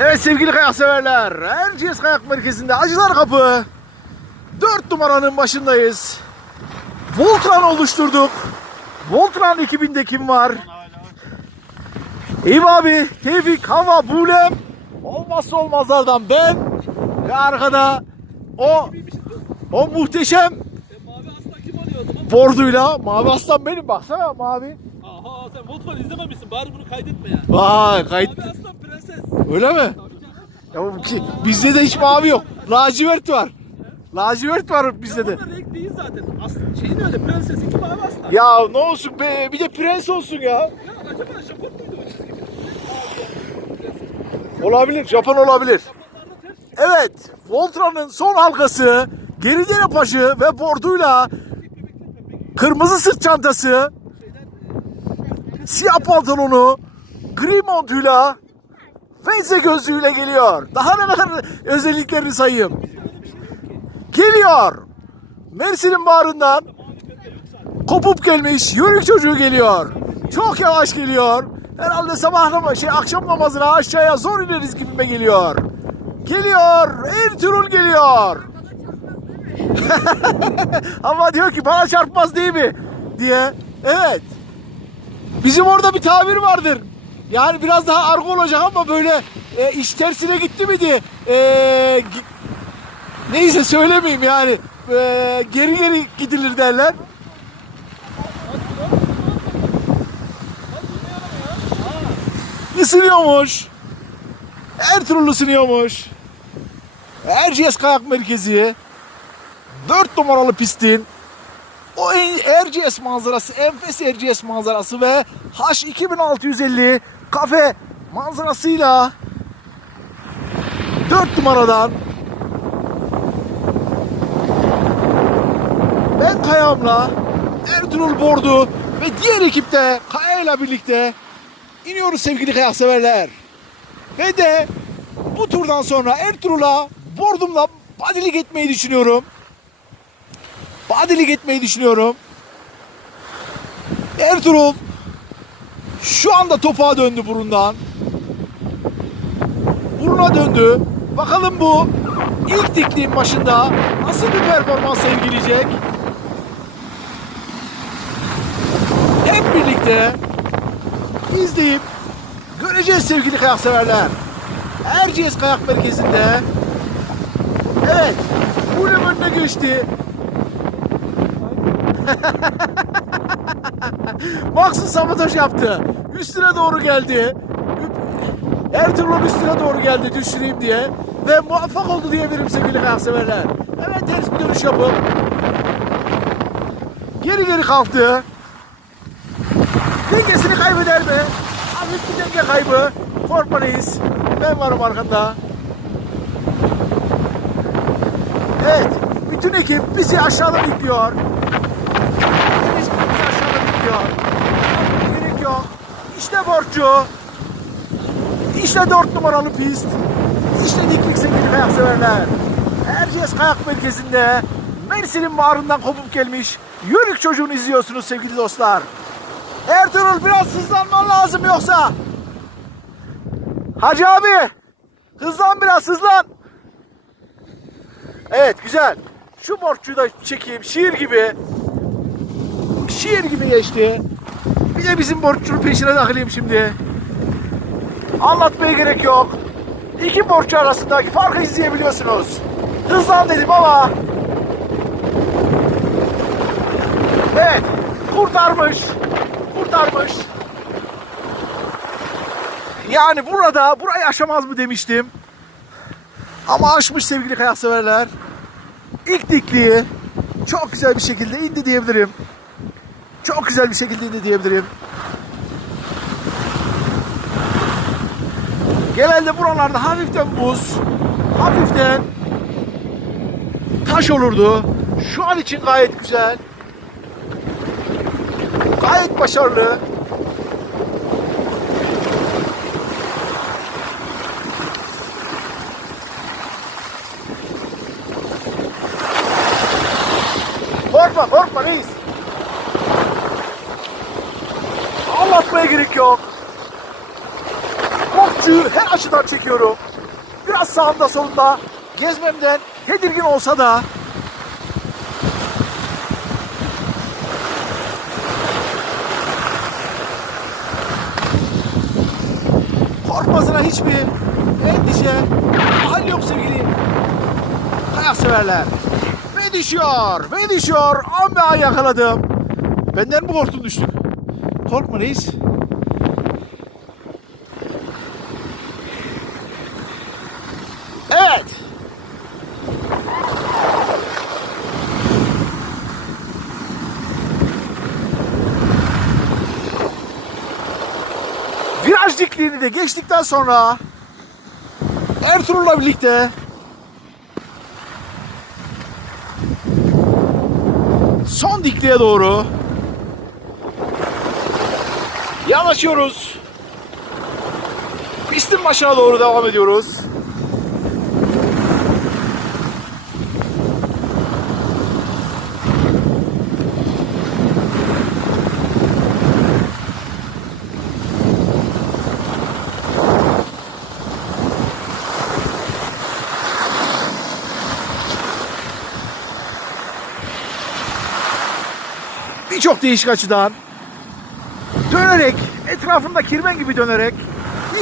Evet sevgili kayak severler. Erciyes Kayak Merkezi'nde Acılar Kapı 4 numaranın başındayız. Voltran oluşturduk. Voltran ekibinde kim var? İyi abi, Tevfik, Hava, Bulem. Olmazsa olmazlardan ben. Ve arkada o o muhteşem borduyla mavi aslan benim baksana mavi. Aha sen Voltron izlememişsin bari bunu kaydetme yani. Vay kayıt. Mavi aslan. Öyle mi? Ya bu ki- bizde de hiç mavi yok. Lacivert var. Lacivert var bizde de. Onlar renk değil zaten. Aslan şeyin öyle prenses iki mavi aslan. Ya ne olsun be bir de prens olsun ya. Ya acaba Japon muydu o çizgi? Olabilir Japon olabilir. Evet Voltran'ın son halkası geri yapajı ve borduyla kırmızı sırt çantası siyah pantolonu gri montuyla Fenze gözlüğüyle geliyor. Daha ne kadar özelliklerini sayayım. Geliyor. Mersin'in bağrından kopup gelmiş yörük çocuğu geliyor. Çok yavaş geliyor. Herhalde sabah şey akşam namazına aşağıya zor ineriz gibime geliyor. Geliyor. Ertuğrul geliyor. Ama diyor ki bana çarpmaz değil mi? Diye. Evet. Bizim orada bir tabir vardır. Yani biraz daha argo olacak ama böyle e, iş tersine gitti miydi? E, neyse söylemeyeyim yani. E, geri geri gidilir derler. Isınıyormuş. Ertuğrul ısınıyormuş. Erciyes Kayak Merkezi 4 numaralı pistin o Erciyes manzarası, enfes Erciyes manzarası ve H2650 kafe manzarasıyla 4 numaradan ben Kayam'la Ertuğrul Bordu ve diğer ekipte Kaya birlikte iniyoruz sevgili kayak severler. Ve de bu turdan sonra Ertuğrul'a bordumla badilik etmeyi düşünüyorum. Badilik etmeyi düşünüyorum. Ertuğrul şu anda topuğa döndü burundan. Buruna döndü. Bakalım bu ilk dikliğin başında nasıl bir performans sergileyecek? Hep birlikte izleyip göreceğiz sevgili kayak severler. Erciyes Kayak Merkezi'nde Evet Bulem önüne geçti. Maksus sabotaj yaptı. Üstüne doğru geldi. Ertuğrul'un üstüne doğru geldi düşüreyim diye. Ve muvaffak oldu diyebilirim sevgili kayak severler. Evet ters bir dönüş yapıp geri geri kalktı. Dengesini kaybeder mi? Hafif bir denge kaybı. Korkmalıyız. Ben varım arkanda. Evet. Bütün ekip bizi aşağıda bekliyor. Deniz bizi aşağıda bekliyor. Gerek yok. İşte borçlu. İşte dört numaralı pist. İşte diklik sevgili kayak severler. Erciyes Kayak Merkezi'nde Mersin'in bağrından kopup gelmiş yörük çocuğunu izliyorsunuz sevgili dostlar. Ertuğrul biraz hızlanman lazım yoksa. Hacı abi hızlan biraz hızlan. Evet güzel. Şu borçluyu da çekeyim şiir gibi. Şiir gibi geçti. Bir de bizim borçlunun peşine takılayım şimdi. Anlatmaya gerek yok. İki borçlu arasındaki farkı izleyebiliyorsunuz. Hızlan dedim ama. Evet. Kurtarmış. Kurtarmış. Yani burada burayı aşamaz mı demiştim. Ama aşmış sevgili kayak severler. İlk dikliği çok güzel bir şekilde indi diyebilirim. Çok güzel bir şekilde indi diyebilirim. Genelde buralarda hafiften buz, hafiften taş olurdu. Şu an için gayet güzel. Gayet başarılı. Korkma korkma reis. Anlatmaya gerek yok. Korkçuyu her açıdan çekiyorum. Biraz sağımda solumda gezmemden tedirgin olsa da korkmasına hiçbir endişe, hal yok sevgili kayak severler. Ve düşüyor, ve düşüyor. An yakaladım. Benden mi korktun düştük? Korkma reis. Evet. De geçtikten sonra Ertuğrul'la birlikte son dikliğe doğru yanaşıyoruz. Pistin başına doğru devam ediyoruz. Birçok değişik açıdan dönerek etrafında kirmen gibi dönerek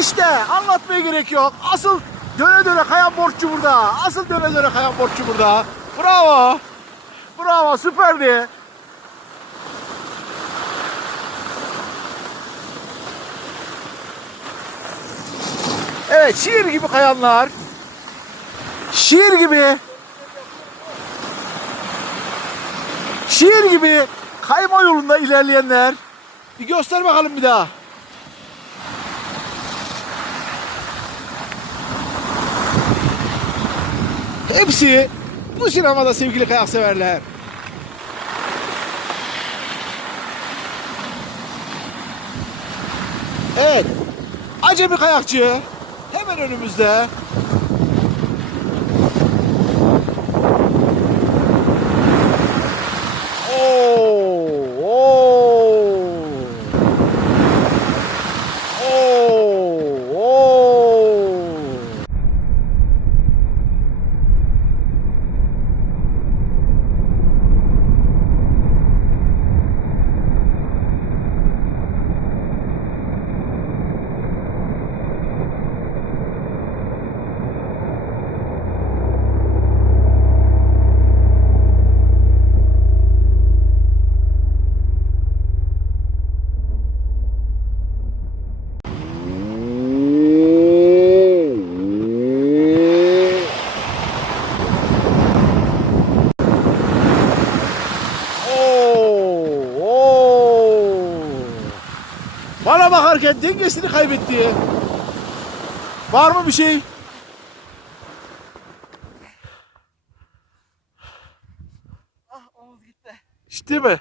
işte anlatmaya gerek yok. Asıl döne döne kayan borççu burada. Asıl döne döne kayan borççu burada. Bravo. Bravo süperdi. Evet şiir gibi kayanlar. Şiir gibi. Şiir gibi kayma yolunda ilerleyenler. Bir göster bakalım bir daha. Hepsi bu sinemada sevgili kayak severler. Evet. Acemi kayakçı hemen önümüzde. Bana bakarken dengesini kaybetti. Var mı bir şey? Ah omuz gitti. İşte mi?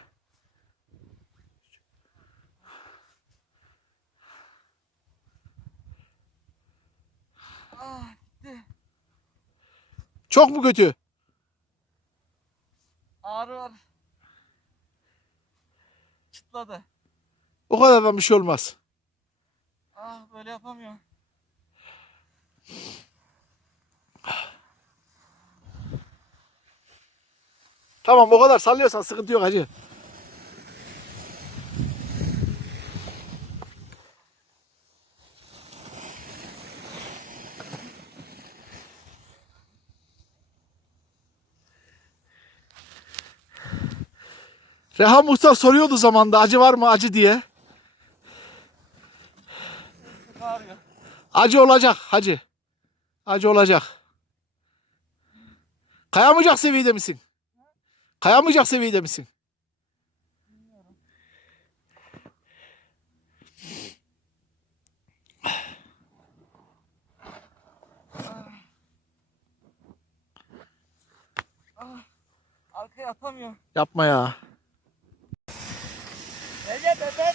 Ah gitti. Çok mu kötü? Ağrı var. Çıtladı. O kadardan bir şey olmaz. Böyle yapamıyorum. Tamam o kadar sallıyorsan sıkıntı yok hacı. Reha Muhtar soruyordu zamanda acı var mı acı diye. Çok ağrıyor. Acı olacak hacı. Acı olacak. Kayamayacak seviyede misin? Kayamayacak seviyede misin? Arkaya atamıyorum. Yapma ya. Recep efendim.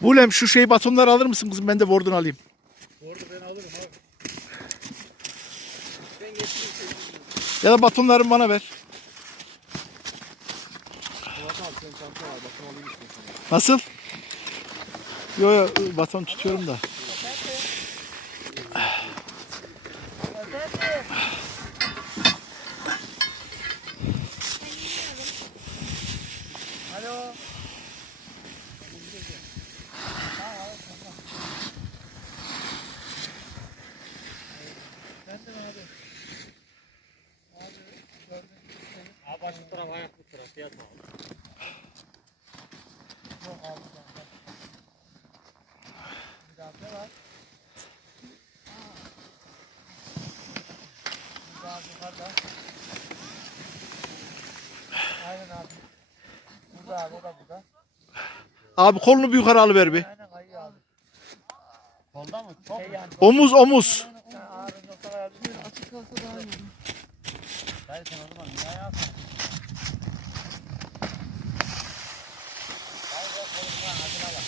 Bulem şu şey batonları alır mısın kızım? Ben de bordun alayım. Orada ben alırım abi. Ben getireyim. Ya da batonlarını bana ver. Nasıl? Yo yo baton tutuyorum da. Efendim. Alo. Efendim abi. Abi gördün mü seni? Abi başka taraf ayaklı taraf yazma abi. Yok abi zaten. Bir daha ne var? Bir daha yukarıda. Aynen abi. Burada abi o da burada. Abi kolunu bir yukarı alıver bir. Kolda mı? Çok Şey. Omuz omuz. Açık kalsa daha iyi. Dayı sen o zaman niye ayağa kalktın? Dayı ben kolumdan acına bak.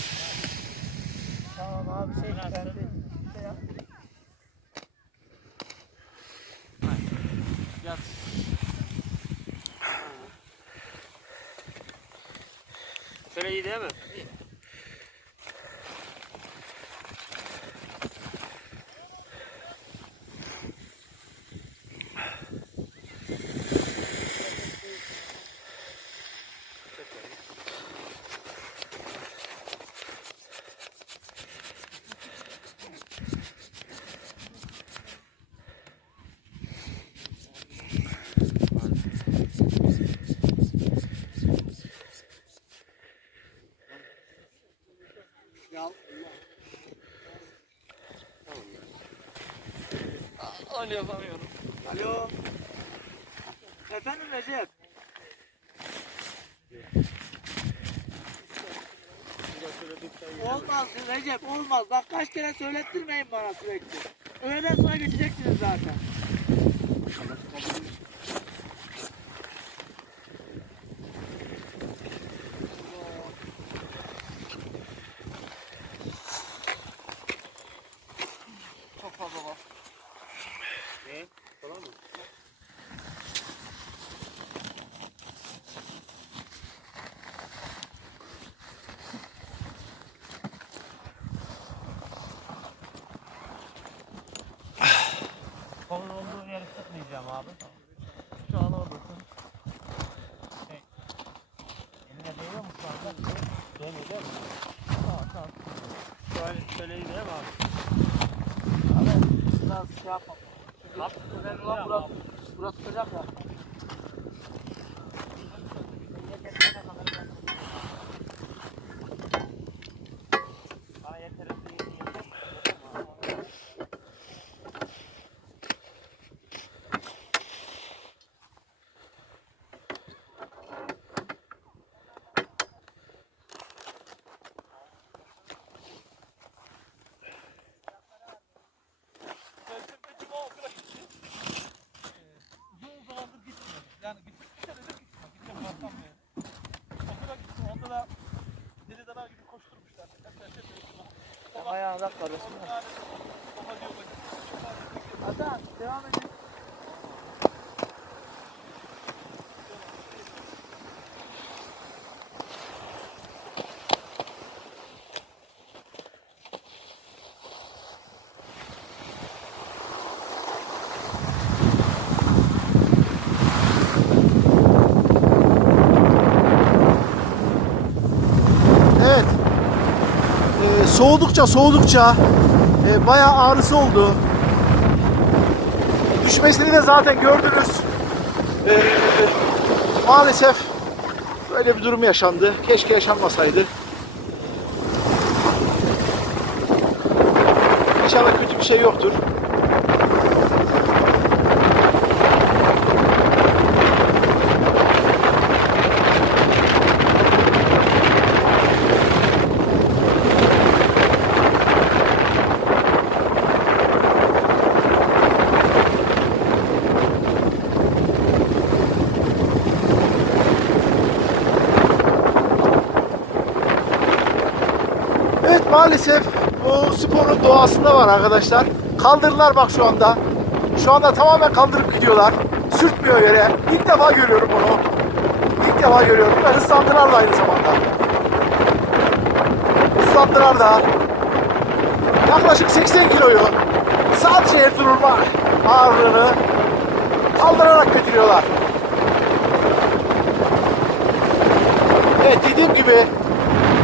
Tamam abi şey Biraz Alo yapamıyorum. Alo. Efendim Recep. Olmaz Recep olmaz. Bak kaç kere söylettirmeyin bana sürekli. Öğleden sonra geçeceksiniz zaten. Çok fazla var. Ne? Falan mı? Kolun olduğu yeri sıkmayacağım abi. Şu an oradasın. Eline değiyor mu şu anda? Değmiyor değil mi? Tamam tamam. Şöyle, şöyle iyi değil mi abi? Abi biraz şey yapma. Abi, Önemli olan burası, burası tutacak ya. Ayağına kardeşim. Hasan devam edin. Evet. Ee, soğudukça soğudukça e, bayağı ağrısı oldu. Düşmesini de zaten gördünüz. Ee, maalesef böyle bir durum yaşandı. Keşke yaşanmasaydı. İnşallah kötü bir şey yoktur. Evet maalesef bu sporun doğasında var arkadaşlar. Kaldırırlar bak şu anda. Şu anda tamamen kaldırıp gidiyorlar. Sürtmüyor yere. İlk defa görüyorum bunu. İlk defa görüyorum. Ve hızlandırarlar aynı zamanda. uzattılar da yaklaşık 80 kiloyu sadece Erzurum'a ağırlığını kaldırarak götürüyorlar. Evet dediğim gibi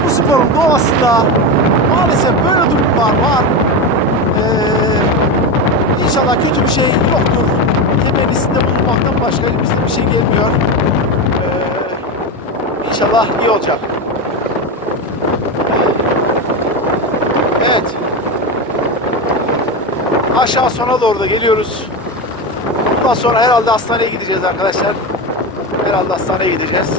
bu sporun doğasında maalesef böyle durumlar var. Ee, inşallah kötü bir şey yoktur. Temennisinde bulunmaktan başka elimizde bir şey gelmiyor. Ee, inşallah iyi olacak. Evet. Aşağı sona doğru da geliyoruz. Bundan sonra herhalde hastaneye gideceğiz arkadaşlar. Herhalde hastaneye gideceğiz.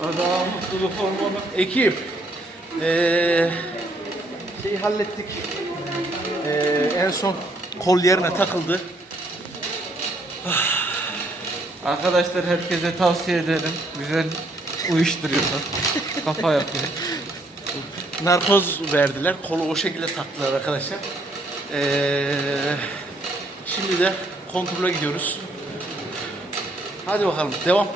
Adam mutluluk hormonu. Ekip. Ee, şeyi hallettik. Ee, en son kol yerine takıldı. Arkadaşlar herkese tavsiye ederim. Güzel uyuşturuyorlar. Kafa yapıyor. Narkoz verdiler. Kolu o şekilde taktılar arkadaşlar. Ee, şimdi de kontrole gidiyoruz. Hadi bakalım devam.